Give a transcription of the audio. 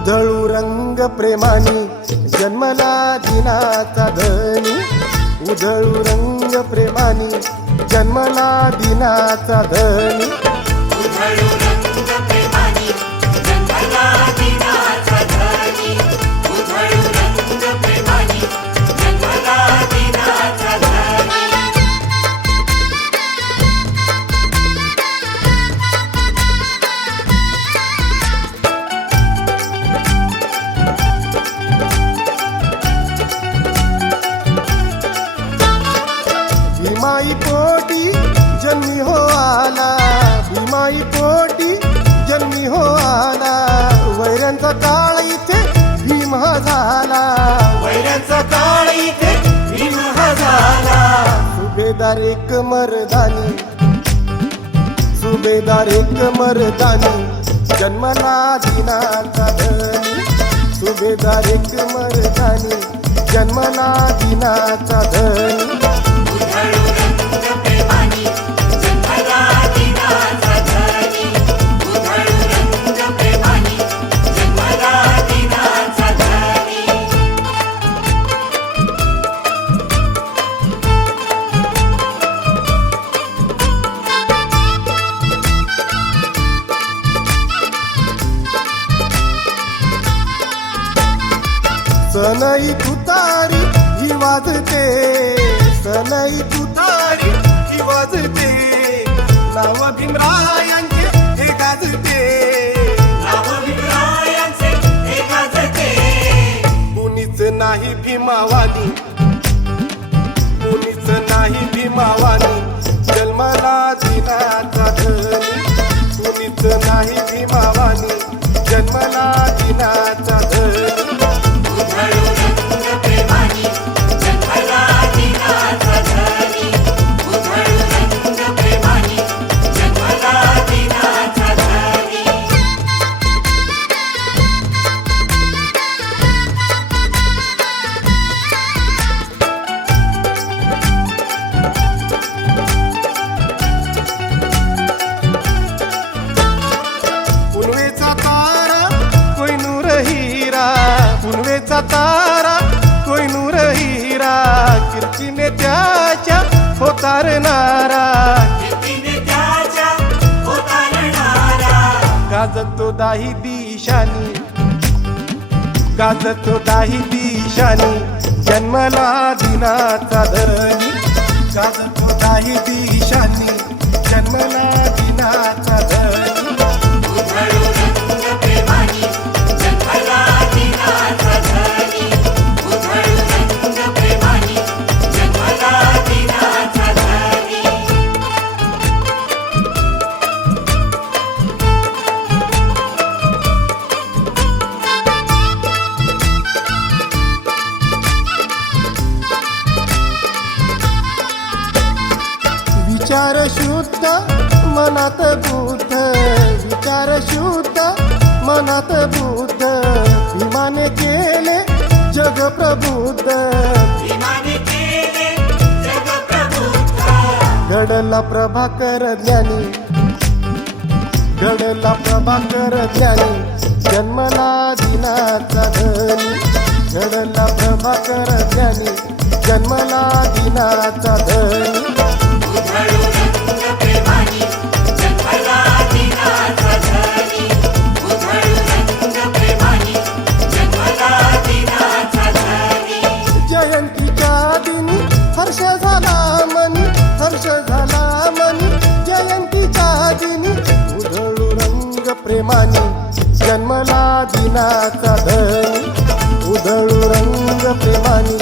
उधळू रंग प्रेमानी जन्मला दिनाचा धनी, उधळू रंग प्रेमानी जन्मला दिनाचा धनी, उधळू रंग प्रेमानी जन्मला दिनाचा धनी, उधळू रंग प्रेमानी जन्मला दिनाचा धनी. भीमाई पोटी जन्मी हो आला, भीमाई पोटी जन्मी हो आला, वैऱ्यांचा काळ इथे भीम हा झाला, वैऱ्यांचा काळ इथे भीम हा झाला. सुभेदार एक मर्दानी, सुभेदार एक मर्दानी जन्मला दिनाचा धनी, सुभेदार एक मर्दानी जन्मला दिनाचा धनी, उधळू रंग प्रेमानी जन्मला दिनाचा धनी, उधळू रंग प्रेमानी जन्मला दिनाचा धनी. सनई तुतारी ही वाजते, सनई तुतारी ही वाजते, नाव भीमरायांचे हे गाजते, नाव भीमरायांचे हे गाजते. कुणीच नाही भीमावानी, कुणीच नाही भीमावानी जन्मला दिनाचा धनी, कुणीच नाही भीमावानी जन्मला दिनाचा धनी, उधळू रंग प्रेमानी जन्मला दिनाचा धनी, उधळू रंग प्रेमानी जन्मला दिनाचा धनी. पुनवेचा तारा कोहिनूर हिरा, पुनवेचा तारा कोहिनूर हिरा, कीर्तीने त्याच्या होतारणारा, कीर्तीने त्याच्या होतारणारा. गाजतो दाही दिशानी, गाजतो दाही दिशानी जन्मला दिनाचा धनी, गाजतो दाही दिशानी जन्मला दिनाचा धनी, उधळू रंग प्रेमानी जन्मला दिनाचा धनी, उधळू रंग प्रेमानी जन्मला दिनाचा धनी. विचार शुद्ध मनात बुद्ध, विचार शुद्ध मनात बुद्ध, भीमाने केले जग प्रबुद्ध, भीमाने केले जग प्रबुद्ध. घडला प्रभाकर ज्ञानी, घडला प्रभाकर ज्ञानी जन्मला दिनाचा धनी, घडला प्रभाकर ज्ञानी जन्मला दिनाचा धनी, उधळू रंग प्रेमानी जन्मला दिनाचा धनी, उधळू रंग प्रेमानी जन्मला दिनाचा धनी. जयंतीच्या दिनी हर्ष झाला मनी, हर्ष झाला मनी जयंतीच्या दिनी, उधळू रंग प्रेमानी जन्मला दिनाचा धनी, उधळू रंग प्रेमानी